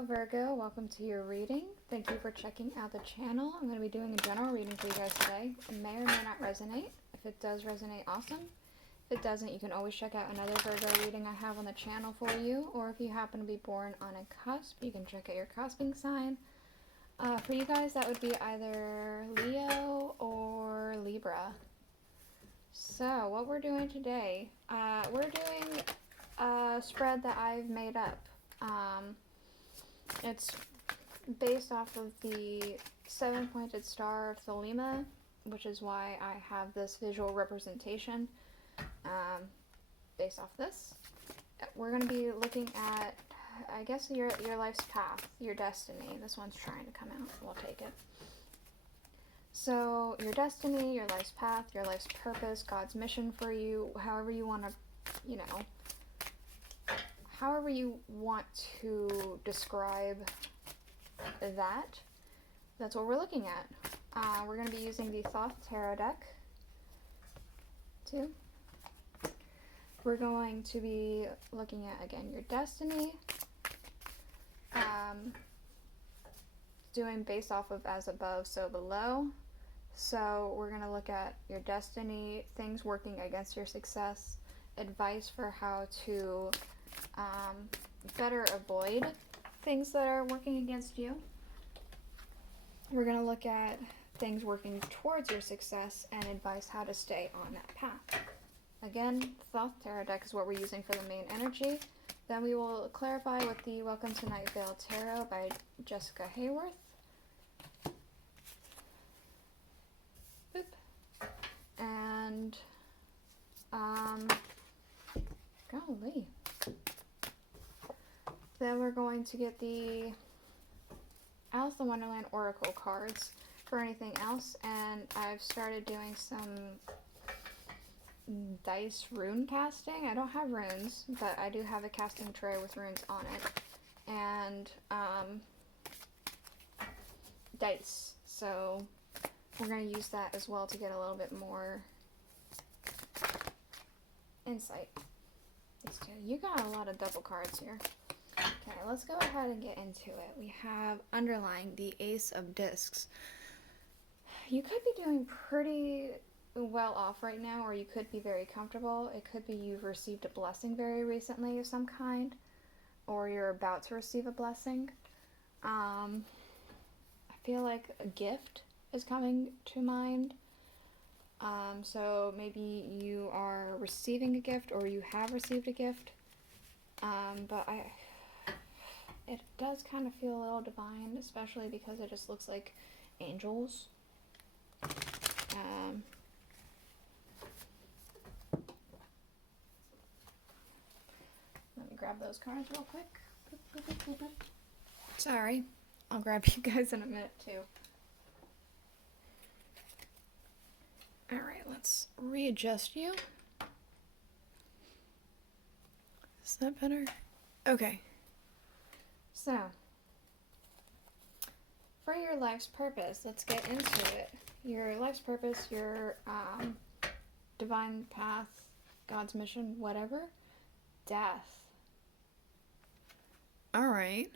Hello Virgo, welcome to your reading. Thank you for checking out the channel. I'm going to be doing a general reading for you guys today. It may or may not resonate. If it does resonate, awesome. If it doesn't, you can always check out another Virgo reading I have on the channel for you. Or if you happen to be born on a cusp, you can check out your cusping sign. For you guys, that would be either Leo or Libra. So what we're doing today, we're doing a spread that I've made up. It's based off of the 7-pointed star of Thelema, which is why I have this visual representation based off this. We're going to be looking at, I guess, your life's path, your destiny. This one's trying to come out. We'll take it. So, your destiny, your life's path, your life's purpose, God's mission for you, however you want to, however you want to describe that, that's what we're looking at. We're going to be using the Thoth Tarot deck, too. We're going to be looking at, again, your destiny, doing based off of as above, so below. So we're going to look at your destiny, things working against your success, advice for how to better avoid things that are working against you. We're going to look at things working towards your success and advice how to stay on that path. Again, Thoth Tarot deck is what we're using for the main energy. Then we will clarify with the Welcome to Night Vale Tarot by Jessica Hayworth. Boop. And, golly. Then we're going to get the Alice in Wonderland Oracle cards for anything else, and I've started doing some dice rune casting. I don't have runes, but I do have a casting tray with runes on it, and dice. So we're going to use that as well to get a little bit more insight. These two. You got a lot of double cards here. Okay, let's go ahead and get into it. We have underlying the Ace of Discs. You could be doing pretty well off right now, or you could be very comfortable. It could be you've received a blessing very recently of some kind, or you're about to receive a blessing. I feel like a gift is coming to mind. So maybe you are receiving a gift, or you have received a gift. But it does kind of feel a little divine, especially because it just looks like angels. Let me grab those cards real quick. Boop, boop, boop, boop, boop. Sorry, I'll grab you guys in a minute too. Alright, let's readjust you. Is that better? Okay. So, for your life's purpose, let's get into it. Your life's purpose, your divine path, God's mission, whatever. Death. Alright.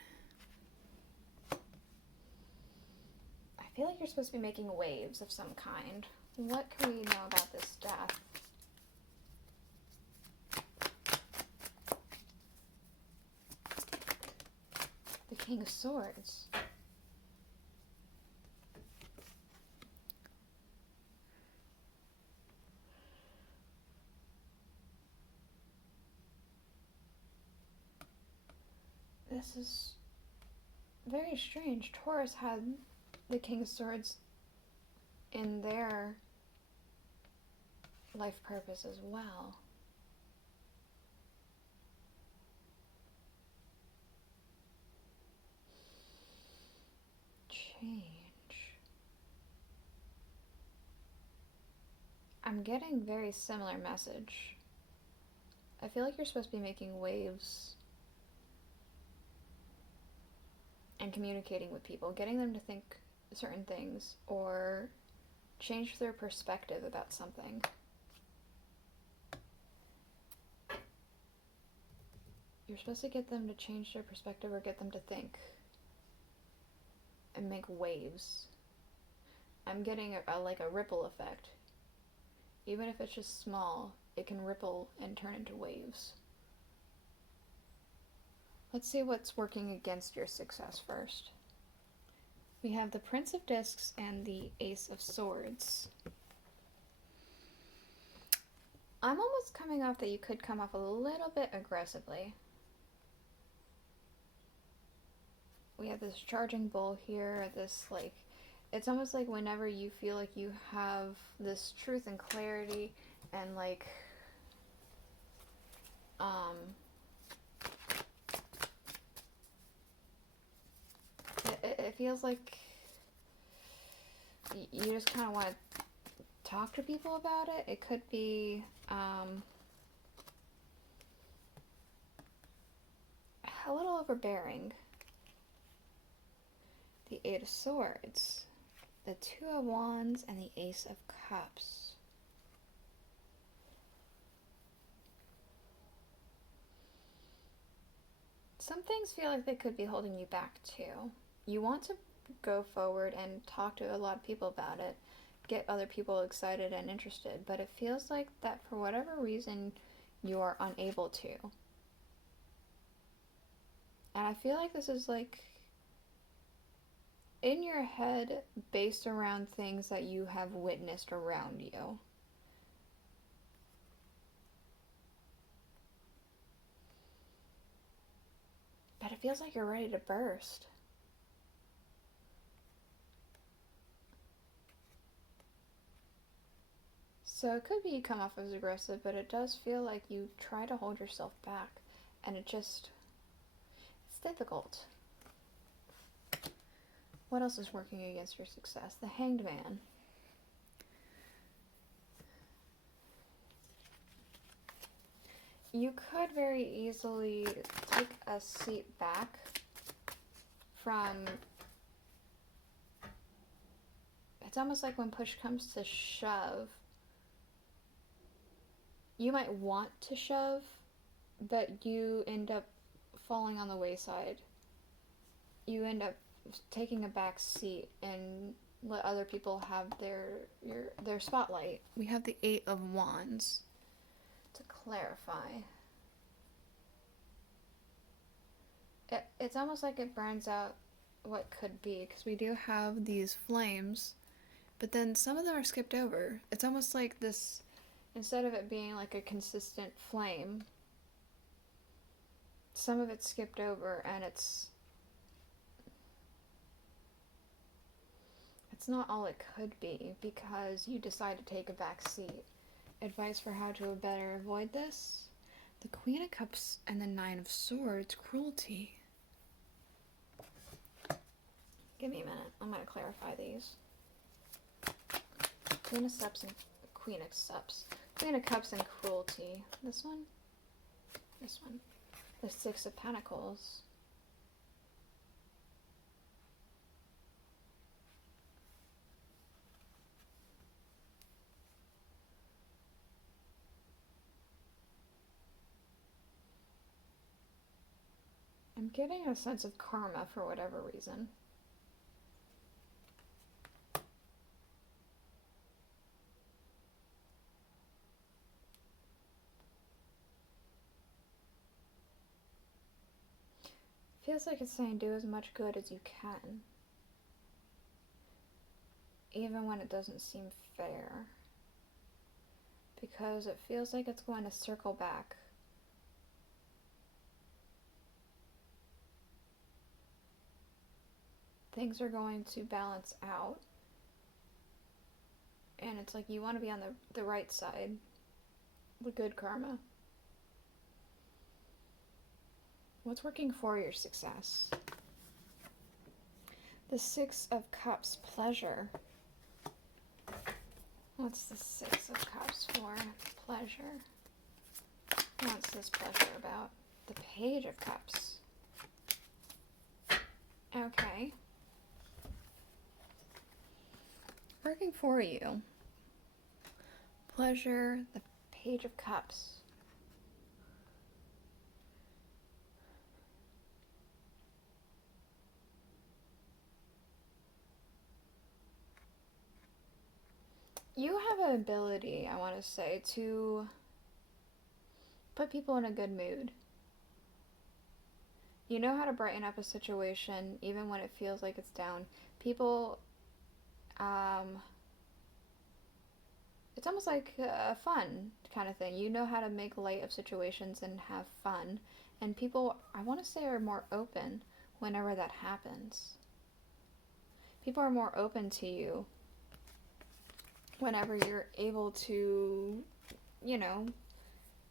I feel like you're supposed to be making waves of some kind. What can we know about this death? The King of Swords. This is very strange. Taurus had the King of Swords in their life purpose as well. Change. I'm getting very similar message. I feel like you're supposed to be making waves and communicating with people, getting them to think certain things or change their perspective about something. You're supposed to get them to change their perspective or get them to think and make waves. I'm getting like a ripple effect. Even if it's just small, it can ripple and turn into waves. Let's see what's working against your success first. We have the Prince of Discs and the Ace of Swords. I'm almost coming off that you could come off a little bit aggressively. We have this charging bull here, this like, it's almost like whenever you feel like you have this truth and clarity and like, it feels like you just kind of want to talk to people about it. It could be a little overbearing. The Eight of Swords, the Two of Wands, and the Ace of Cups. Some things feel like they could be holding you back too. You want to go forward and talk to a lot of people about it, get other people excited and interested, but it feels like that for whatever reason you are unable to. And I feel like this is like in your head based around things that you have witnessed around you. But it feels like you're ready to burst. So it could be you come off as aggressive, but it does feel like you try to hold yourself back, and it's difficult. What else is working against your success? The Hanged Man. You could very easily take a seat back from... It's almost like when push comes to shove, you might want to shove, but you end up falling on the wayside. You end up taking a back seat and let other people have their spotlight. We have the Eight of Wands to clarify. It's almost like it burns out what could be, because we do have these flames, but then some of them are skipped over. It's almost like this, instead of it being like a consistent flame, some of it's skipped over, and it's not all it could be because you decide to take a back seat. Advice for how to better avoid this? The Queen of Cups and the Nine of Swords, cruelty. Give me a minute. I'm going to clarify these. Queen of Cups and Queen of Cups. Queen of Cups and cruelty. This one? This one. The Six of Pentacles. I'm getting a sense of karma for whatever reason. Feels like it's saying do as much good as you can, even when it doesn't seem fair, because it feels like it's going to circle back. Things are going to balance out, and it's like you want to be on the right side, the good karma. What's working for your success? The Six of Cups, pleasure. What's the Six of Cups for? Pleasure. What's this pleasure about? The Page of Cups. Okay. Working for you. Pleasure, the Page of Cups. You have an ability, I want to say, to put people in a good mood. You know how to brighten up a situation even when it feels like it's down. People, um, it's almost like a fun kind of thing. You know how to make light of situations and have fun. And people, I want to say, are more open whenever that happens. People are more open to you whenever you're able to, you know,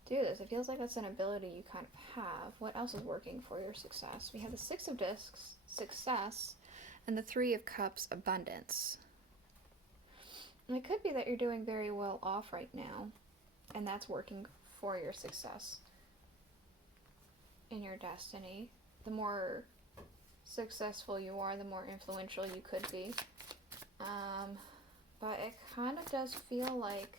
do this. It feels like that's an ability you kind of have. What else is working for your success? We have the Six of Discs, success, and the Three of Cups, abundance. And it could be that you're doing very well off right now, and that's working for your success in your destiny. The more successful you are, the more influential you could be. But it kind of does feel like,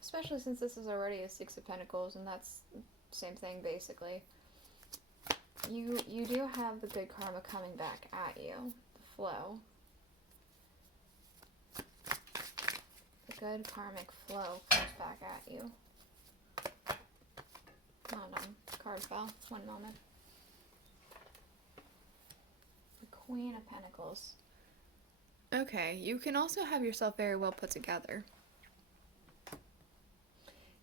especially since this is already a Six of Pentacles, and that's the same thing basically. You do have the good karma coming back at you, the flow. The good karmic flow comes back at you. Hold on, card fell. One moment. The Queen of Pentacles. Okay, you can also have yourself very well put together.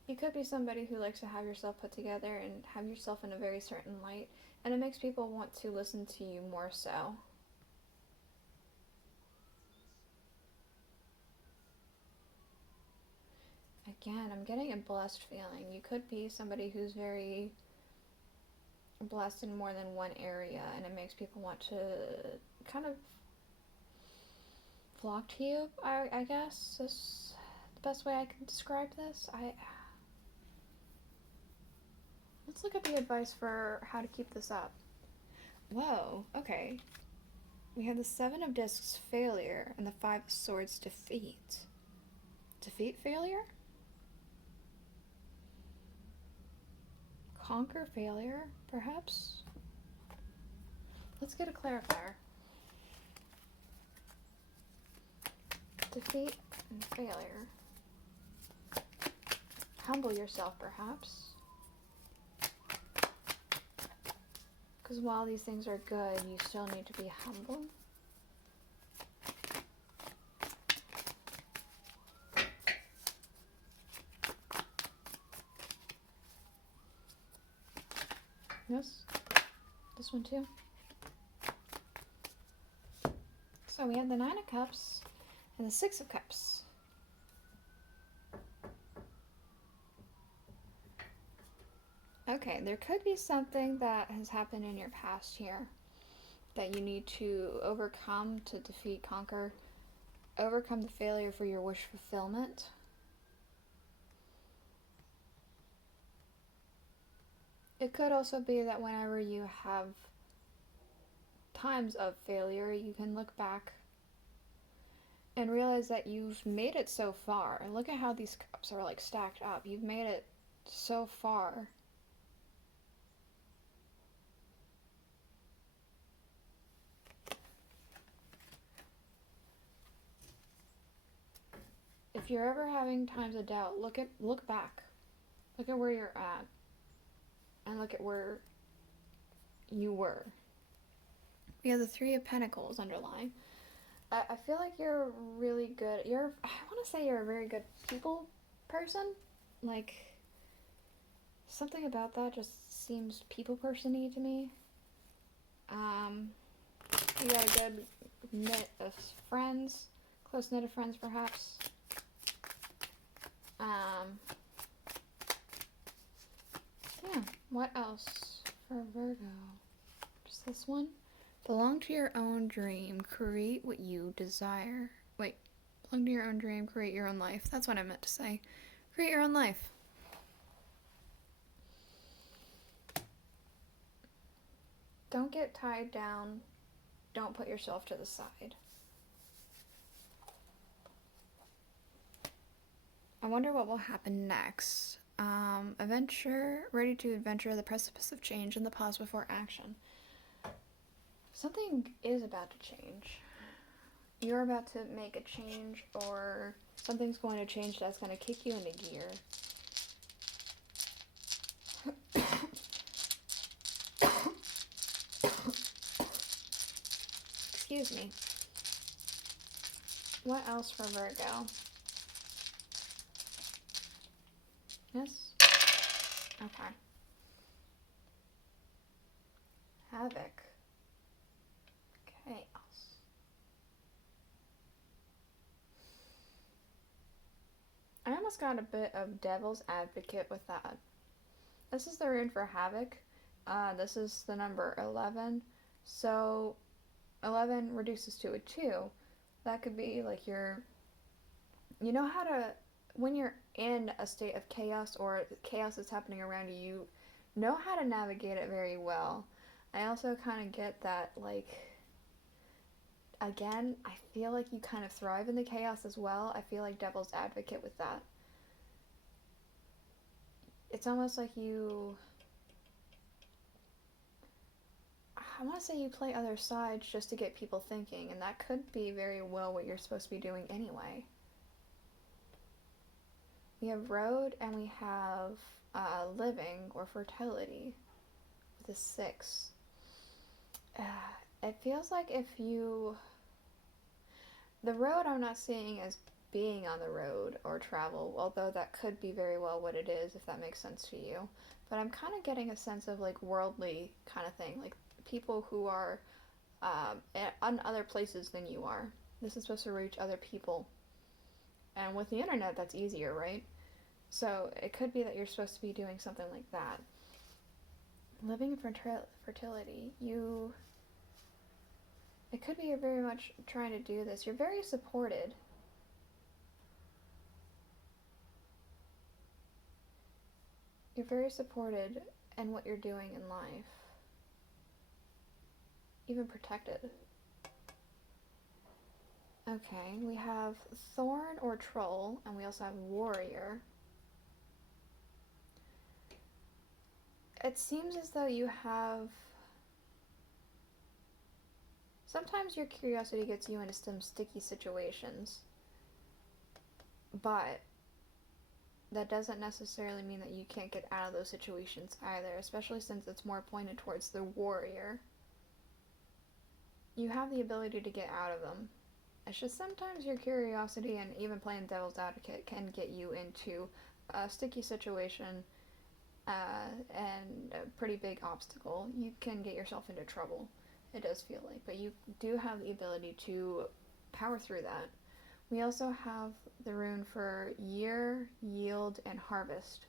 You could be somebody who likes to have yourself put together and have yourself in a very certain light, and it makes people want to listen to you more so. Again, I'm getting a blessed feeling. You could be somebody who's very blessed in more than one area, and it makes people want to kind of flock to you, I guess is the best way I can describe this. Let's look at the advice for how to keep this up. Whoa, okay. We have the Seven of Discs, failure, and the Five of Swords, defeat. Defeat failure? Conquer failure, perhaps? Let's get a clarifier. Defeat and failure. Humble yourself, perhaps. Because while these things are good, you still need to be humble. Yes? This one too? So we have the Nine of Cups and the Six of Cups. Okay, there could be something that has happened in your past here that you need to overcome to defeat, conquer, overcome the failure for your wish fulfillment. It could also be that whenever you have times of failure, you can look back and realize that you've made it so far. And look at how these cups are like stacked up. You've made it so far. If you're ever having times of doubt, look back. Look at where you're at. And look at where you were. We have the Three of Pentacles underlying. I feel like you're really good. I want to say you're a very good people person. Like, something about that just seems people person-y to me. You got a good knit of friends. Close knit of friends, perhaps. Yeah, what else for Virgo? Just this one? Belong to your own dream. Create what you desire. Wait, belong to your own dream. Create your own life. That's what I meant to say. Create your own life. Don't get tied down. Don't put yourself to the side. I wonder what will happen next. Ready to adventure the precipice of change and the pause before action. Something is about to change. you're about to make a change, or something's going to change that's going to kick you into gear. Excuse me. What else for Virgo? Yes? Okay. Havoc. Chaos. I almost got a bit of Devil's Advocate with that. This is the rune for Havoc. This is the number 11. So 11 reduces to a 2. That could be like you know how to, when you're in a state of chaos or chaos is happening around you, you know how to navigate it very well. I also kind of get that, like, again, I feel like you kind of thrive in the chaos as well. I feel like Devil's Advocate with that. It's almost like I want to say you play other sides just to get people thinking, and that could be very well what you're supposed to be doing anyway. We have Road, and we have Living, or Fertility, with a 6. It feels like if you... The road I'm not seeing as being on the road or travel, although that could be very well what it is, if that makes sense to you. But I'm kind of getting a sense of, like, worldly kind of thing, like people who are on other places than you are. This is supposed to reach other people. And with the internet, that's easier, right? So it could be that you're supposed to be doing something like that. Living in fertility, it could be you're very much trying to do this. You're very supported. You're very supported in what you're doing in life. Even protected. Okay, we have Thorn or Troll, and we also have Warrior. It seems as though you have... Sometimes your curiosity gets you into some sticky situations, but that doesn't necessarily mean that you can't get out of those situations either, especially since it's more pointed towards the warrior. You have the ability to get out of them. It's just sometimes your curiosity and even playing Devil's Advocate can get you into a sticky situation and a pretty big obstacle. You can get yourself into trouble. It does feel like, but you do have the ability to power through that. We also have the rune for Year, Yield, and Harvest.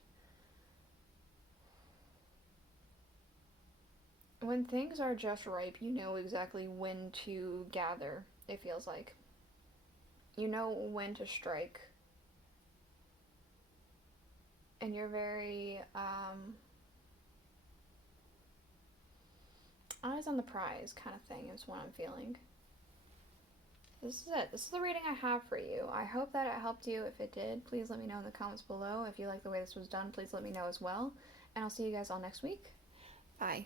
When things are just ripe, you know exactly when to gather, it feels like. You know when to strike. And you're very, eyes on the prize kind of thing is what I'm feeling. This is it. This is the reading I have for you. I hope that it helped you. If it did, please let me know in the comments below. If you like the way this was done, please let me know as well. And I'll see you guys all next week. Bye.